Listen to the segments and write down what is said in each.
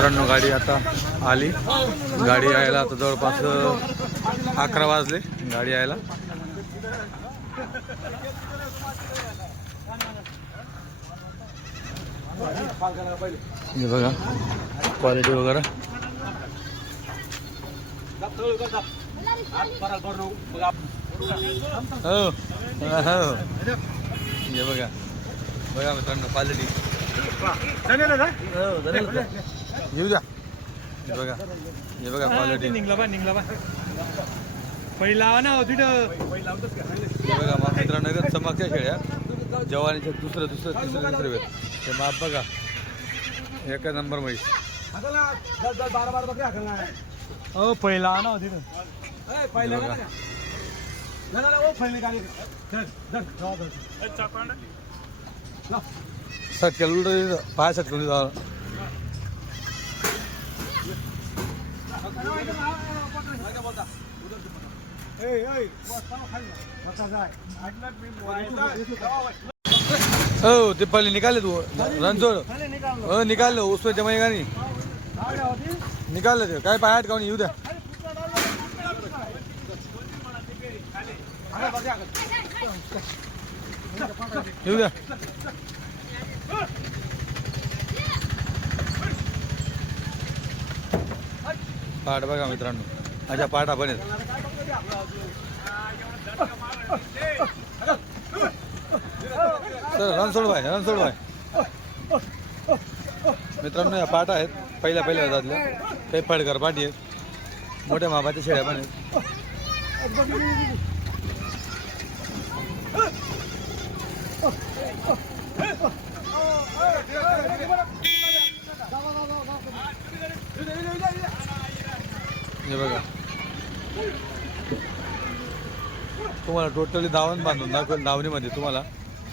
मित्रांनो गाडी आता आली. गाडी यायला आता जवळपास अकरा वाजले गाडी यायला. हे बघा क्वालिटी वगैरे. हो हो. हे बघा बघा मित्रांनो क्वालिटी येऊ द्या. हे बघा. हे बघा क्वालिटी निघला बा निघला बा. पहिला ना हो तिथं. हे बघा मग मित्रांनो एकदम चमकत्या शेळ्या जवानीच्या दुसरं दुसरं तिसरं तिसरं वेळ. ते माप बघा. एका नंबर म्हैस. हो पहिला ना हो तिथं. हे बघा. सटकेल उलट पाय सटकून जावं हो ते पहिले निकाले तू रणजोड हो निकाल उसवे जमाई का नाही निकाल ते काय पायात काऊन येऊ द्या येऊ द्या पाठ बघा मित्रांनो. अच्छा पाठ आपण आहेत रणसोड भाई रणसोड भाई. मित्रांनो या पाठ आहेत. पहिल्या पहिल्या जातल्या काही फडकर पाठी आहेत. मोठ्या मापाच्या शेळ्या पण आहेत. हे बघा. तुम्हाला टोटली धावण बांधून दाखवेल दावणीमध्ये तुम्हाला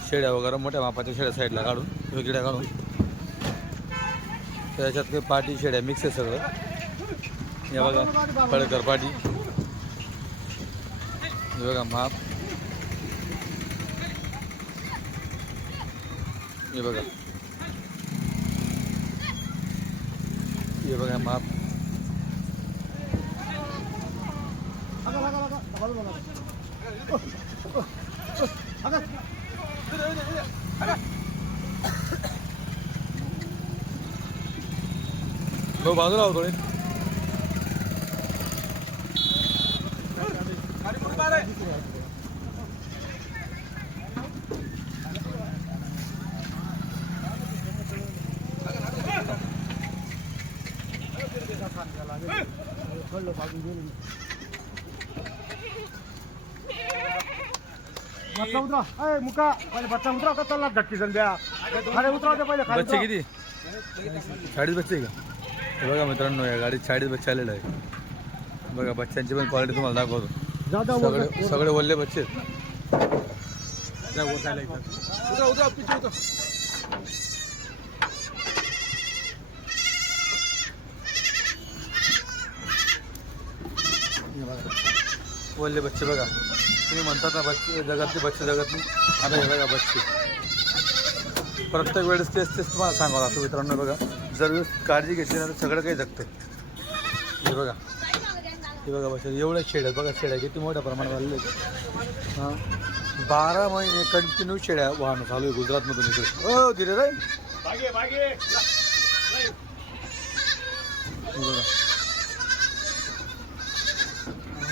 शेड्या वगैरे मोठ्या मापाच्या शेड्या साईडला काढून वेगळ्या काढून. त्याच्यात काही पाटी शेड्या मिक्स आहे सगळं. हे बघा फळकर पाटी. हे बघा माप. हे बघा. हे बघा माप भाऊ बाजूला आहो थोडे. बच्चा उतरा. अय मुका. पहिले बच्चा उतरा का चालला धक्की संध्या. खाली उतरा पहिले बच्चे किती? चाळीस बच्चे का? हे बघा मित्रांनो या गाडीत चाळीस बच्चे आलेले आहे बघा बच्चांची पण क्वालिटी तुम्हाला दाखवतो. सगळे सगळे वल्ले बच्चे. वल्ले बच्चे बघा. तुम्ही म्हणतात ना बच्चे जगातले बच्चे जगत नाही आता हे बघा बच्चे. प्रत्येक वेळेस तेच तेच तुम्हाला सांगावं लागतं मित्रांनो बघा. जर व्यवस्थित काळजी घेतली ना तर सगळं काही जगतं हे बघा. हे बघा बच्चे एवढ्या शेड्या बघा शेड्या किती मोठ्या प्रमाणात वाढले हां. बारा महिने कंटिन्यू शेड्या वाहनं चालू आहे गुजरातमधून इकडे. हो धीरे रे.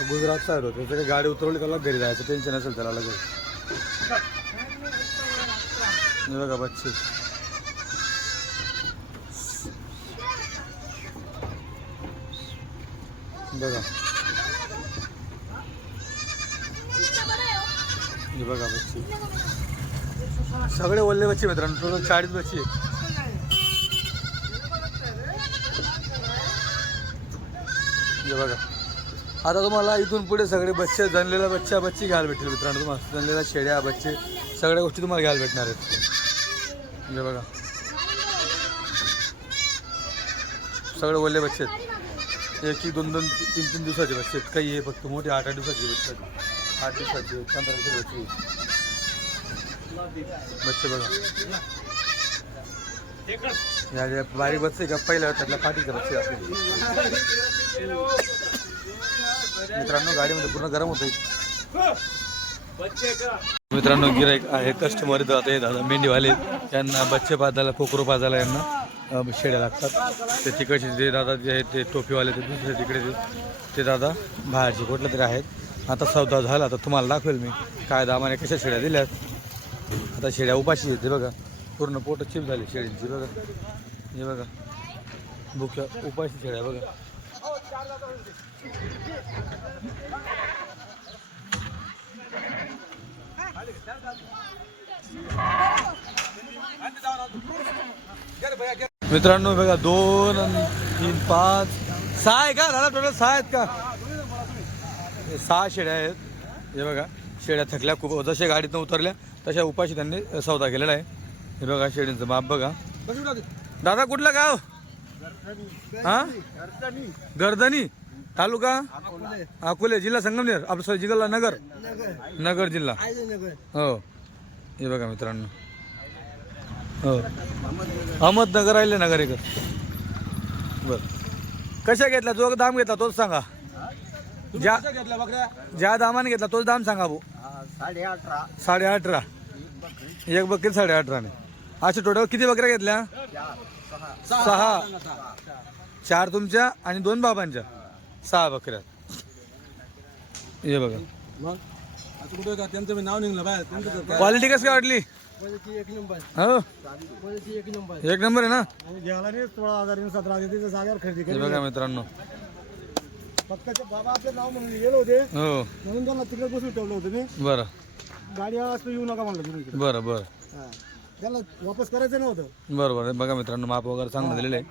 गुजरातचा आहे तो त्याच्या गाडी उतरवली त्याला घरी जायचं. टेन्शन असेल त्याला लगेच. बघा बच्चे. बघा. हे बघा बच्चे. सगळे ओल्ले बच्चे मित्रांनो टोटल चाळीस बच्ची आहेत. बघा. आता तुम्हाला इथून पुढे सगळे बच्चे जनलेला बच्चा बच्ची घ्यायला भेटतील मित्रांनो तुम्हाला. जनलेला शेड्या बच्चे सगळ्या गोष्टी तुम्हाला घ्यायला भेटणार आहेत. बघा. सगळे ओल्ले बच्चे आहेत. एक एक दोन दोन तीन तीन दिवसाचे बसतात काही आहे फक्त मोठे आठ आठ दिवसाचे बसतात आठ दिवसाचे पंधरा दिवसाचे बच्चे बघा. या बारीक बस आहे का पहिल्या त्यातल्या पाठीच्या बच्चे आपली. मित्रांनो गाडीमध्ये पूर्ण गरम होते मित्रांनो गिराईक आहे कस्टमर जाते दादा मेंढीवाले यांना बच्चे पाजायला कोकरू पाजायला यांना. शेड्या लागतात. ते तिकडचे जे दादा जे आहेत ते टोपीवाले ते दुसरे तिकडे ते दादा बाहेरचे कुठले तरी आहेत. आता सौदा झाला तर तुम्हाला दाखवेल मी. काय दामाने कशा शेड्या दिल्यात? आता शेड्या उपाशी येते बघा. पूर्ण पोट चिप झाली शेळींची बघा. हे बघा. भुक्या उपाशी शेड्या बघा. मित्रांनो बघा दोन तीन पाच सहा आहे का? दादा टोटल सहा आहेत का? सहा शेड्या आहेत. हे बघा शेड्या थकल्या खूप. जशा गाडीतनं उतरल्या तशा उपाशी त्यांनी सौदा केलेला आहे. हे बघा शेडींचं माप बघा. दादा कुठलं गाव? हा? गर्दनी. तालुका? अकोले. जिल्हा संगमनेर. आपलं सॉरी जिल्हा नगर. नगर. जिल्हा. हो. हे बघा मित्रांनो. हो. अहमदनगर राहिले नगर एक बर. कशा घेतला जो दाम घेतला तोच सांगा. ज्या घेतल्या बकऱ्या? ज्या दामाने घेतला तोच दाम सांगा भाऊ. साडे अठरा. साडे अठरा. एक बकरी साडे अठराने. अशा टोटल किती बकऱ्या घेतल्या? सहा. चार. तुमच्या आणि दोन बाबांच्या. सहा बकऱ्या. हे बघा. त्यांचं नाव निघलं क्वालिटी कशी वाटली एक नंबर. हो? एक नंबर. एक नंबर आहे ना? आणि घ्यायला नाही सोळा हजार सतरा हजार तिथं जागेवर खरेदी हे केली. बघा मित्रांनो. फक्त ते बाबा आपले नाव म्हणून गेलो होते. हो. म्हणून त्यांना तिकडे बसून ठेवलं होतं मी. बरं. गाडी असतो येऊ नका म्हणलं तुम्ही इकडे. बरं बरं. हा. त्याला वापस करायचं नव्हतं. बरं बरं बघा मित्रांनो माप वगैरे चांगलं दिलेलं आहे.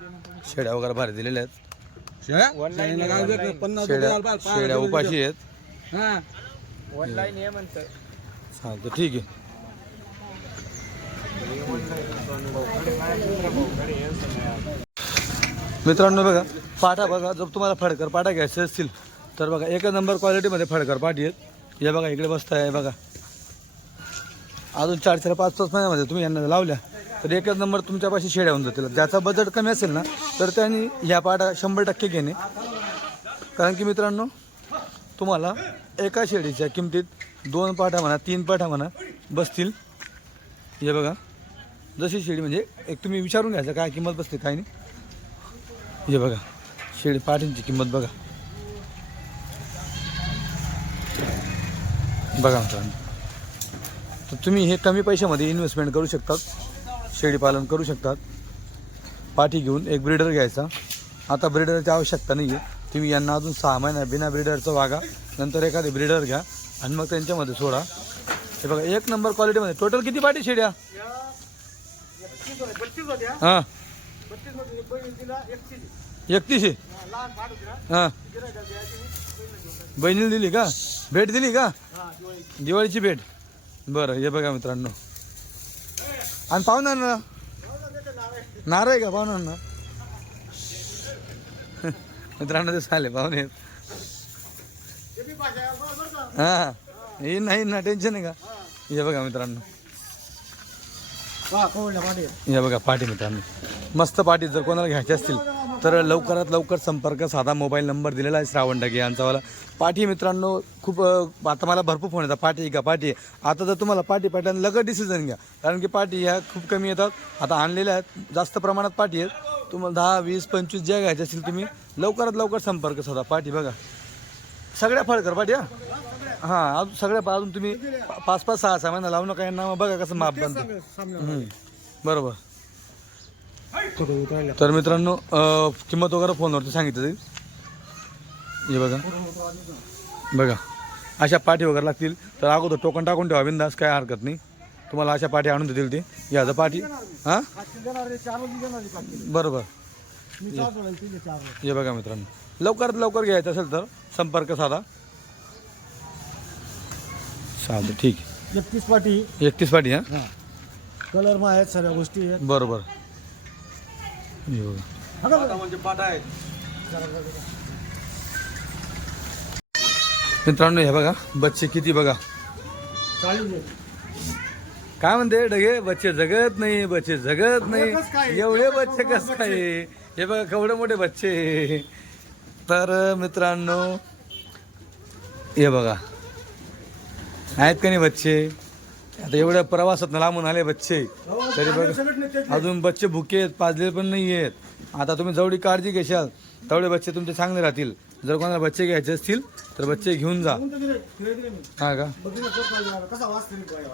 शेड्या वगैरे भारी दिलेल्या आहेत. पन्नास शेड्या शेड्या उपाशी आहेत. ऑनलाईन हे. ठीक आहे. मित्रांनो बघा पाठा बघा जर तुम्हाला फडकर पाठा घ्यायचे असतील तर बघा एका नंबर क्वालिटीमध्ये फडकर पाठी आहेत. या बघा इकडे बसता आहे बघा. अजून चार चार पाच पाच महिन्यामध्ये तुम्ही यांना लावल्या तर एकच नंबर तुमच्यापाशी शेड्या होऊन जातील. ज्याचा बजेट कमी असेल ना तर त्यांनी ह्या पाठा शंभर टक्के घेणे. कारण की मित्रांनो तुम्हाला एका शेडीच्या किमतीत दोन पाठा म्हणा तीन पाठा म्हणा बसतील. हे बघा. जशी शेडी म्हणजे एक तुम्ही विचारून घ्यायचं काय किंमत बसते काय नाही. हे बघा शेळी पाठींची किंमत बघा. बघा मित्रांनो. तर तुम्ही हे कमी पैशामध्ये इन्व्हेस्टमेंट करू शकतात शेळी पालन करू शकतात. पाठी घेऊन एक ब्रिडर घ्यायचा. आता ब्रिडरची आवश्यकता नाही आहे तुम्ही यांना अजून सहा महिना बिना ब्रिडरचं वागा नंतर एखादी ब्रिडर घ्या आणि मग त्यांच्यामध्ये सोडा. हे बघा एक नंबर क्वालिटीमध्ये टोटल किती पाठी शेड्या हां? एकतीस. एकतीसशे? ना हां. बहिणीला दिली का? भेट दिली का? दिवाळी दिवाळीची. भेट. बरं हे बघा मित्रांनो. आणि पाहुण्यांना? नारळ आहे का पाहुण्यांना? मित्रांनो ते चाले पाहुणे? हा. हे नाही ना टेन्शन आहे का? हे बघा मित्रांनो. हा पाठी हे बघा पाठी मित्रांनो मस्त पाठी जर कोणाला घ्यायची असतील तर लवकरात लवकर संपर्क साधा. मोबाईल नंबर दिलेला आहे श्रावण डागे यांचावाला. पाठी मित्रांनो खूप आता मला भरपूर फोन येतात. पाठी का पाठी. आहे आता जर तुम्हाला पाठी पाठी लगत डिसिजन घ्या. कारण की पाठी ह्या खूप कमी येतात. आता आणलेल्या आहेत जास्त प्रमाणात पाठी आहेत. तुम्हाला दहा वीस पंचवीस ज्या घ्यायच्या असतील तुम्ही लवकरात लवकर संपर्क साधा. पाठी बघा. सगळ्या फळकर पाठी हा. हां अजून सगळ्या अजून तुम्ही पा- पाच पाच सहा सहा महिना लावू नका यांना मग बघा कसं माप बनतं हम्म. बरोबर. उतरायला तर मित्रांनो अं, किंमत वगैरे फोनवरती सांगितलं. जाईल हे बघा. बघा. अशा पाठी वगैरे लागतील. तर अगोदर टोकन टाकून ठेवा बिंदास काय हरकत नाही. तुम्हाला अशा पाठी आणून देतील ते. या पाठी. हां? पाचशे देणार रे, चार रोजी देणार रे पाचशे. बरोबर. मी चार चार. हे बघा मित्रांनो. लवकरात लवकर घ्यायचं असेल तर संपर्क साधा. चालतं ठीक एकतीस पाठी आहे एकतीस पाठी हां? हा. कलर मा आहेत सगळ्या गोष्टी आहेत. बरोबर. हे बघा का बरं? पाटा आहे मित्रांनो हे बघा बच्चे किती बघा. चाळीस आहेत. काय म्हणते डगे बच्चे जगत नाही बच्चे जगत नाही? एवढे बच्चे कस काय हे बघा केवढे मोठे बच्चे तर मित्रांनो हे बघा. आहेत का नाही बच्चे? आता एवढ्या प्रवासात लांबून आले बच्चे. तरी बघा अजून बच्चे भुके आहेत पाजले पण नाही आहेत. आता तुम्ही जेवढी काळजी घेशाल तेवढे बच्चे तुमचे चांगले राहतील. जर कोणाला बच्चे घ्यायचे असतील तर बच्चे घेऊन जा. हा का.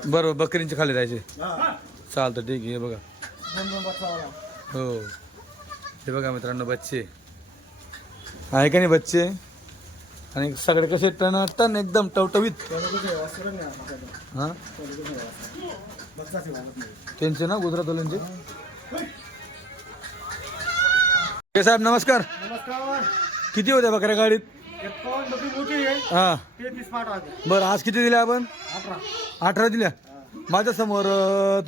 बरोबर बकरींचे खाली जायचे. हा. चालतं ठीक आहे हे बघा. हो. हे बघा मित्रांनो बच्चे. आहे का नाही बच्चे? आणि सगळे कसे टन टन एकदम टवटवीत. नाही. हा? नाही. नाही. त्यांचे ना गुजरातवाल्यांचे? हे साहेब नमस्कार. किती होत्या बकऱ्या गाडीत? हा. बरं आज किती दिल्या आपण? अठरा. दिल्या. माझ्यासमोर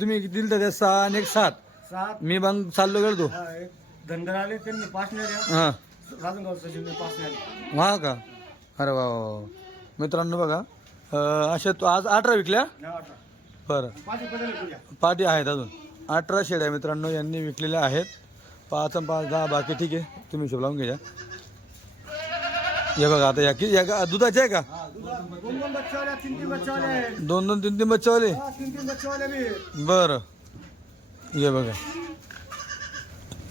तुम्ही किती दिल्या त्या? सहा आणि एक सात. मी मग चाललो गेलो एक धनगर आले त्यांनी पाच हा. नेल्या हा का? अरे वा वा वा. मित्रांनो बघा अं, अशा तू आज अठरा विकल्या? बरं. पाटी आहेत अजून. अठरा शेड्या मित्रांनो यांनी विकलेल्या आहेत. पाच आणि पाच दहा बाकी ठीक आहे. तुम्ही हिशोब लावून घ्या. हे बघा आता या कि या का दुधाचे आहे का? दोन दोन तीन तीन बच्चेवाले? हा, बरं. ये बघा.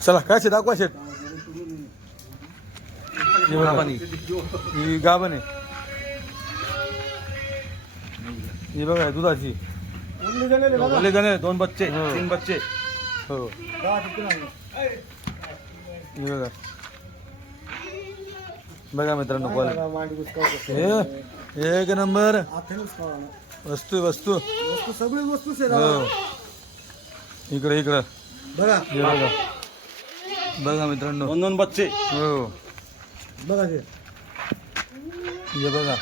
चला काय शे दाखवा शेट. बघा. ही गाभण आहे ही बघा दुधाची बोले गणे दोन बच्चे हो. तीन बच्चे हो. हे बघा बघा मित्रांनो. हे एक नंबर. वस्तू वस्तू वस्तू सगळी हो दादा. इकडे इकडं बघा बघा बघा मित्रांनो दोन दोन बच्चे हो बघा ते हे बघा.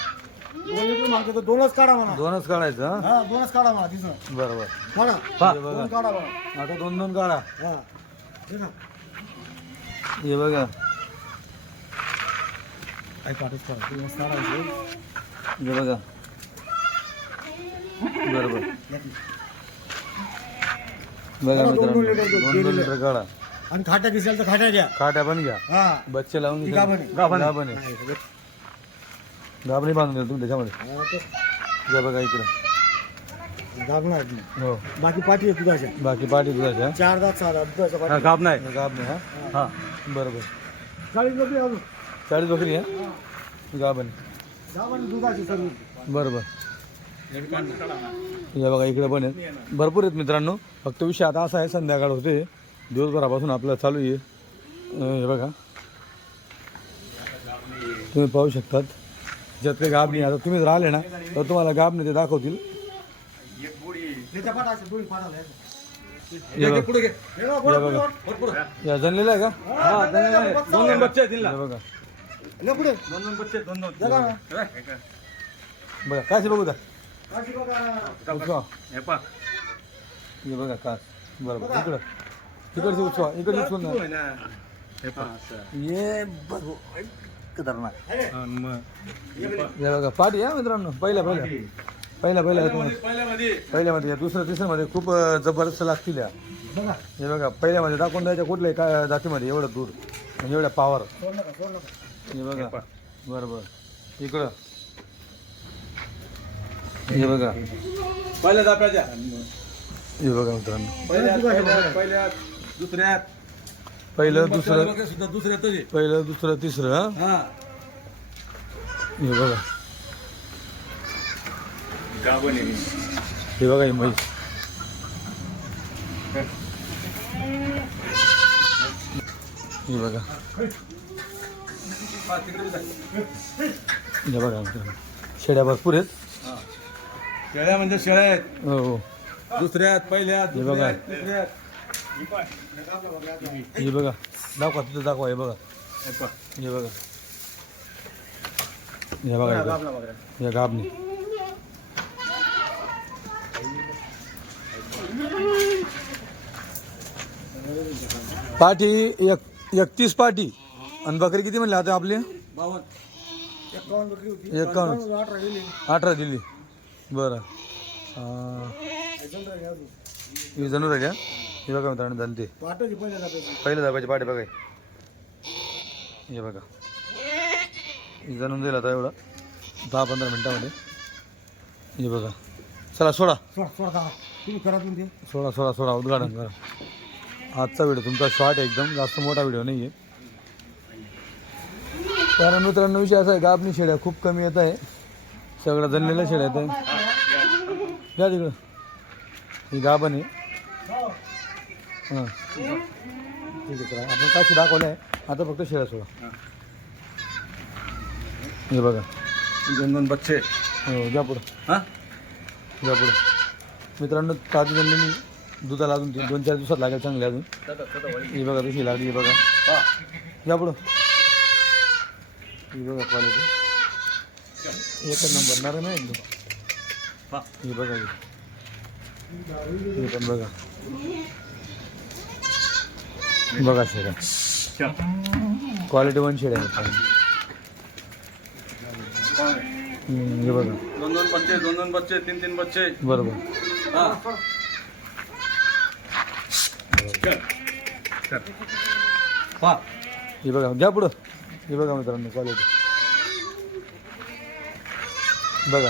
दोन लिटर मागतो तर दोनच काढा म्हणा. दोनच काढायचं हा? हा दोनच काढा म्हणा तिथं. बरोबर. काढा. पहा. दोन काढा म्हणा. आता दोन दोन काढा. हा. हे ना. हे बघा. काय ते काढायचे. हे बघा. बरोबर. बघा दोन- दोन मित्रांनो लिटर दूध, दोन दोन. लिटर काढा. आणि खाट्या दिसेल तर खाट्या घ्या. काट्या पण घ्या. हा. बच्चे लावून घ्या. गाभण आहे. गाभण आहे. नाही, सगळं- गाभणी बांधून द्या तुम्ही त्याच्यामध्ये. हा, ते. हे बघा इकडं. नाही. हो. बाकी पाठी आहे दुधाच्या. बाकी पाठी दुधाच्या. चार दात सहा दात दुधाच्या हा, पाठी. गाब नाही गाभणी हा. हा बरोबर. चाळीस रुपये अजून. चाळीस बकरी आहे? गाभणी गाभण दुधाची सर्व. बरोबर. हे बघा इकडे पण आहेत भरपूर आहेत मित्रांनो. फक्त विषय आता असा आहे संध्याकाळ होते. दिवसभरापासून आपलं चालू आहे. हे बघा. तुम्ही पाहू शकतात. ज्यात काही गाब नाही. आता तुम्ही जर आले ना तर तुम्हाला गाब नाही ते दाखवतील. आहे. या जनलेलं आहे का? हा. दोन दोन बच्चे आहेत हे बघा. ले पुढे. दोन दोन बच्चे दोन दोन. जगा ना. बघा काय बघू द्या. काशी बघा. हे पहा. हे बघा कास. बरोबर इकडं. इकडचं उचवा इकडचं उचवून तू आहे ना. हे पहा. ये बघू खतरनाक. हा, मग. हे बघा पाठी आहे मित्रांनो पहिल्या पहिल्या. पहिल्या पहिल्या पहिल्यामध्ये या दुसऱ्या तिसऱ्यामध्ये खूप जबरदस्त लागतील या. बघा. हे बघा पहिल्यामध्ये दाखवून द्यायच्या कुठल्याही काय जातीमध्ये एवढं दूर. म्हणजे एवढ्या पावर. हे बघा. बरं बरं. इकडं. हे बघा. पहिल्या जाप्याच्या हे बघा मित्रांनो. पहिल्या. दुसऱ्यात. पहिलं दुसरं. बघा सुद्धा दुसऱ्यातच आहे. पहिलं दुसरं तिसरं हं? हा. हे बघा. गाभण आहे. हे बघा ही म्हैस हे बघा. हे बघा मित्रांनो शेड्या भरपूर आहेत. शेळ्या म्हणजे शेळ्या आहेत. हो हो. दुसऱ्यात पहिल्यात हे बघा. दुसऱ्यात, तिसऱ्यात. हे बघा दाखवा तिथं दाखवा हे बघा. हे. हे बघा हे बघा. हे गाबणी पाठी एक एकतीस पाठी आणि बकरी किती म्हणले आता आपले. एकावन्न अठरा दिली. बरं. ही. जणू राहिल्या हे बघा मित्रांनो झाली ते पाठवली दाबायचे पाटे बघा हे. बघा. हे जाणून जाईल आता एवढं. दहा पंधरा मिनटामध्ये. हे बघा. चला सोडा. सोड सोड का तुम्ही करा तुम्ही ते. सोडा सोडा सोडा. उद्घाटन करा. आजचा व्हिडिओ तुमचा शॉर्ट आहे एकदम. जास्त मोठा व्हिडिओ नाही आहे कारण मित्रांनो विषय असा आहे का आपली शेड्या खूप कमी येत आहे. सगळं जणलेल्या शेड्या येत आहे. या तिकडं. ही गाभण आहे. हाँ। ठीक आहे चला। आपण काशी दाखवलं आहे आता फक्त शेळ्या सोडा. हे। बघा. दोन दोन बच्चे. हो जा पुढं. हा? जा पुढं. मित्रांनो ताजी जणलेली दुधाला अजून तीन दोन चार दिवसात लागेल चांगले अजून. ही बघा तशी लागली ही बघा. या पुढं. ही बघा क्वालिटी एकच नंबर नरम आहे एकदम. ही बघा. ही हे पण बघा. बघा शेड्या क्वालिटी वन शेड आहे. हे बघा. दोन दोन बच्चे दोन दोन बच्चे तीन तीन बच्चे. बरोबर. हा. हे बघा घ्या पुढं. हे बघा मित्रांनो क्वालिटी बघा.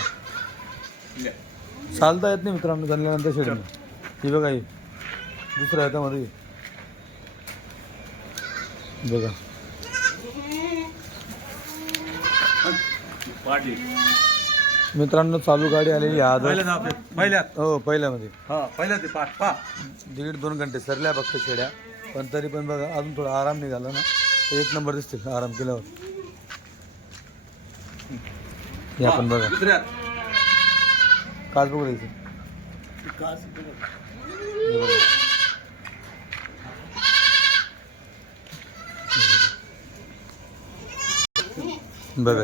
चालता येत नाही मित्रांनो झाल्यानंतर शेडून. ही बघा ही. दुसऱ्या हातामध्ये. बघा. मित्रांनो चालू गाडी आलेली आहे आज पहिल्या हो पहिल्यामध्ये. हा पहिल्या ते पाठ पा. दीड दोन घंटे सरल्या फक्त शेड्या. पण तरी पण बघा अजून थोडा आराम निघाला ना. एक नंबर दिसतील आराम केल्यावर. हे आपण बघा. काच बघू द्यायचं हे बघा.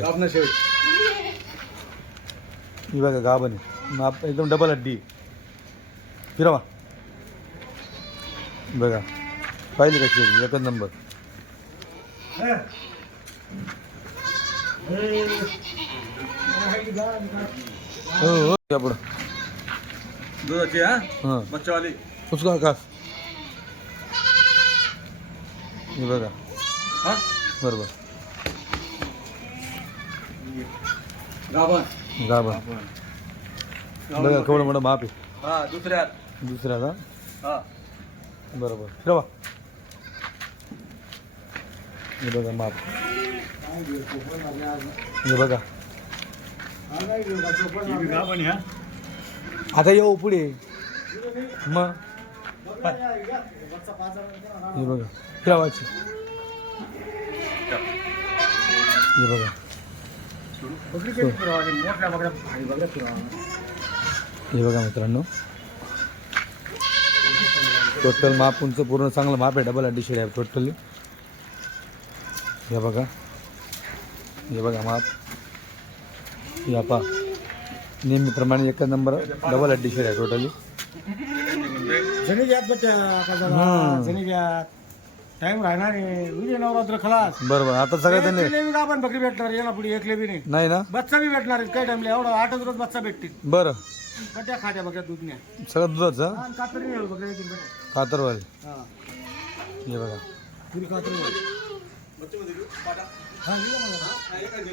हे बघा गाभण आहे. एकदम डबल हड्डी फिरवा. बघा. पाहिली कशी? एकच नंबर. हो. हो पुढं. दुधाची हा? हां. हे बघा. हा? बरोबर. गाभण. गाभण. बघा केवढं मोठं माप आहे. हा दुसऱ्यात. दुसऱ्याचा हा? बरोबर. फिरवा हे बघा माप हे बघा. गाभण ह्या आता येऊ पुढे. मग हे बघा फिरवायची हे बघा मोठ्या बघा बघा फिरवा हे बघा मित्रांनो. टोटल माप उंच पूर्ण चांगलं माप आहे. डबल अड्डी शेड आहे टोटली हे बघा. हे बघा माप. या पा नेहमीप्रमाणे एकच नंबर डबल अड्डी शेड आहे टोटली टाइम राहणार आहे. उद्या नवरात्र खलास. बरोबर. आता सगळं त्यांनी एकले बी आपण बकरी भेटणार याला पुढे एकले बी नाही. नाही ना? बच्चा बी भेटणार आहे. काय टाइमला एवढा आठच रोज बच्चा भेटतील. बरं. कट्या खाट्या बघा दूध न्या सगळं दुधाचं आणि कातरी नाही येतील. कातरवाल. हा. हे बघा. पुरी कातरी हा, लिहा मला.